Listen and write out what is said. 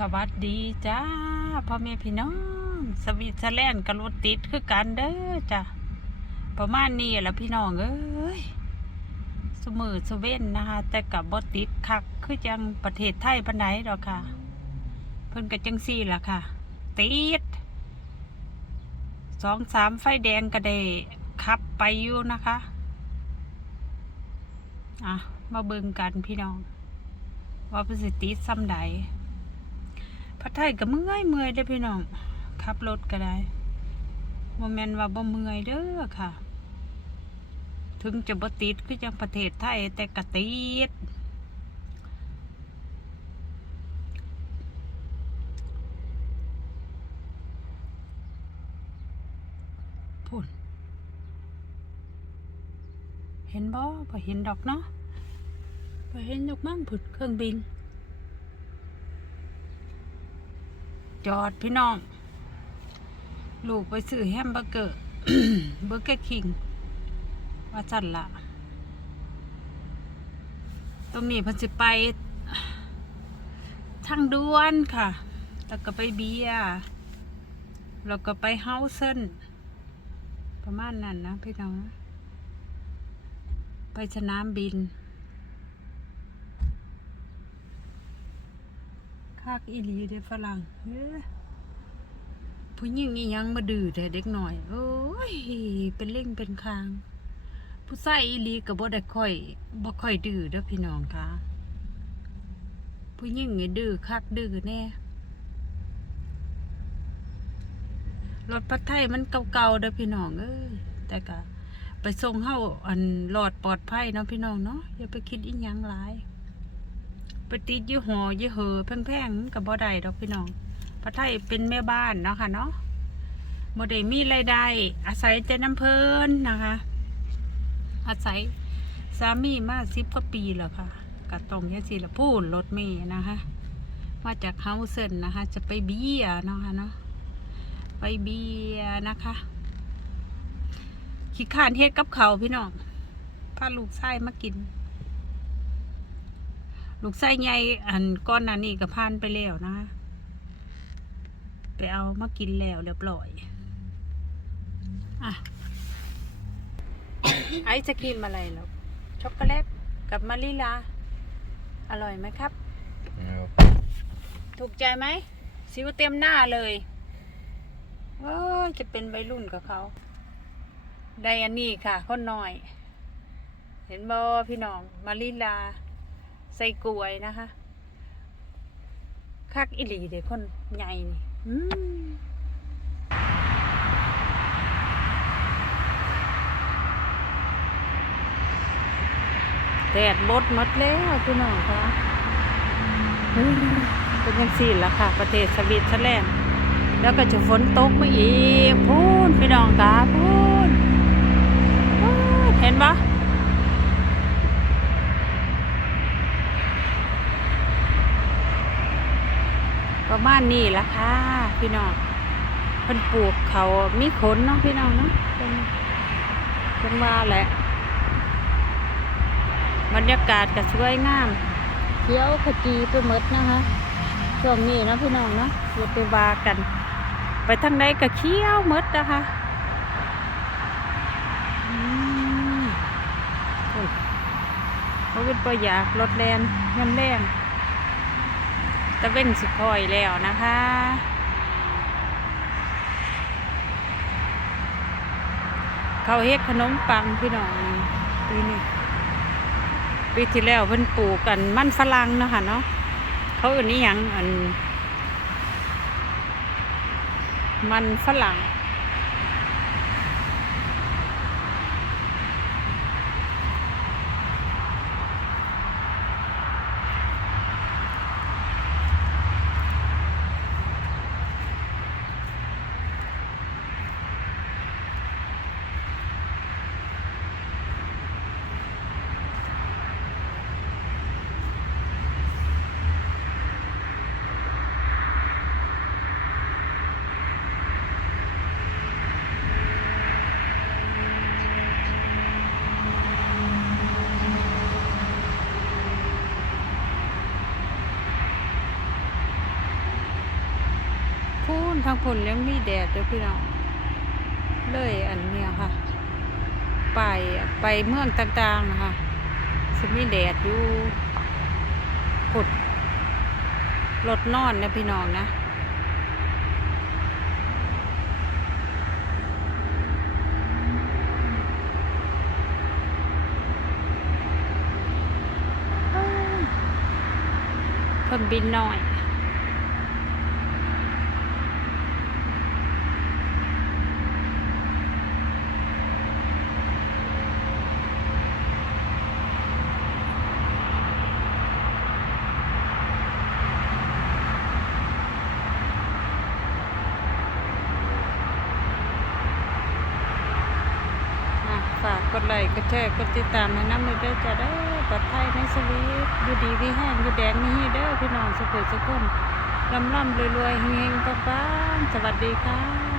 สวัสดีจ้าพ่อแม่พี่น้องสวีทแลนด์กับรถติดคือกันเด้อจ้ะประมาณนี้แหละพี่น้องเอ้ยสมือสเว่นนะคะ แต่กับบติดคักคือจังประเทศไทยปันไหนดอกค่ะ เพิ่นก็จังซี่ล่ะค่ะ ติดสองสามไฟแดงก็ได้ขับไปอยู่นะคะ อะ มาเบิ่งกันพี่น้อง ว่าเป็นสิติดซ้ำใด พัดไทยก็เมื่อยเมื่อยได้พี่น้องขับรถก็ได้โมเมนว่าบ่เมื่อยเด้อค่ะ ถึงจะบ่ติดคือจังประเทศไทยแต่ก็ติดพุ่นเห็นบ่บ่เห็นดอกเนาะบ่เห็นดอกมั่งผุดเครื่องบิน จอดพี่น้อง ลูกไปซื้อแฮมเบอร์เกอร์เบอร์เกอร์คิง ว่าจันละตรงนี้พันสิไปทางด่วนค่ะ แล้วก็ไปเบียแล้วก็ไปเฮาเซนประมาณนั้นนะพี่น้องนะไปสนามบิน คากอีหลีเด้ฝรั่งเอ้อผู้หญิงอีหยังมาดื้อแต่เด็กหน่อย โอ้ย เป็นเล่งเป็นคาง ผู้ชายอีหลีก็บ่ได้ค่อยบ่ค่อยดื้อเด้อพี่น้องค่ะ ผู้หญิงนี่ดื้อคักดื้อแน่รถพัดไทยมันเก่าๆเด้อพี่น้องเอ้ยแต่ก็ไปส่งเฮาอันหลอดปลอดภัยเนาะพี่น้องเนาะอย่าไปคิดอีหยังหลาย ไปติดยี่ห้อยี่เหอแพงๆกับบ่ได้ดอกพี่น้องพระไทยเป็นแม่บ้านเนาะค่ะเนาะบ่ได้มีรายได้ อาศัยแต่น้ำเพลินนะคะ อาศัยสามีมาสิบกว่าปีแล้วค่ะกะตรงยังสิละพูดรถเมย์นะคะมาจากเฮาเซนนะคะ จะไปเบียเนาะค่ะเนาะไปเบียนะคะขี้ขานเฮ็ดกับเขาพี่น้องพาลูกชายมากิน ลูกไส้ใหญ่อันก้อนนั้นนี่ก็พานไปแล้วนะ ไปเอามากินแล้วเรียบร้อยอะไอศครีมอะไรแล้วช็อกโกแลตกับมะลิลา อร่อยไหมครับ ถูกใจไหมสิวเต็มหน้าเลยเออจะเป็นวัยรุ่นกับเขาได้อันนี้ค่ะคนน้อย เห็นบอพี่น้องมะลิลา ใส่กล้วยนะคะคักอิหลีเด็กคนใหญ่นี่แดดบดหมดแล้วพี่น้องคะเป็นยังสี่ละค่ะ ประเทศสวิตเซอร์แลนด์แล้วก็จะฝนตกมาอีกพูนพี่น้องคะพูนพูนเห็นปะ ประ มาณนี้ละค่ะพี่น้องเพิ่นปลูกเขามีขนเนาะพี่น้องเนาะเป็นเป็นว่าแหละบรรยากาศก็สวยงามเขียวขจีไปหมดนะคะช่วงนี้นะพี่น้องเนาะอย่าไปว่ากัน ไปทางใดก็เขียวหมดนะคะอืมโอ้ยเขาเป็นประหยัดรถแลนยำแรง ตะเว้นสิคอยแล้วนะคะเขาเฮ็ดขนมปังพี่น้องปีนี้ปีที่แล้วเพิ่นปลูกกันมันฝรั่งเนาะค่ะเนาะเขาอื่นนี้ยังอัน มันฝรั่งางผลยังมีแดดเด้อพี่น้อง เลยอันเนี้ยค่ะ ไปไปเมืองต่างๆนะคะจะมีแดดอยู่กดรถนอนนะพี่น้องนะเครื่องบินหน้อย อะฝากกดไลค์กดแชร์กดติดตามให้น้ำเลยเด้อจ้ะเด้อปลอดภัยในสวีทอยู่ดีวีแห้งอยู่แดงมีฮีเด้อพี่น้องสุขสุขคนลำล่ำรวยรวยเฮงๆปังสวัสดีค่ะ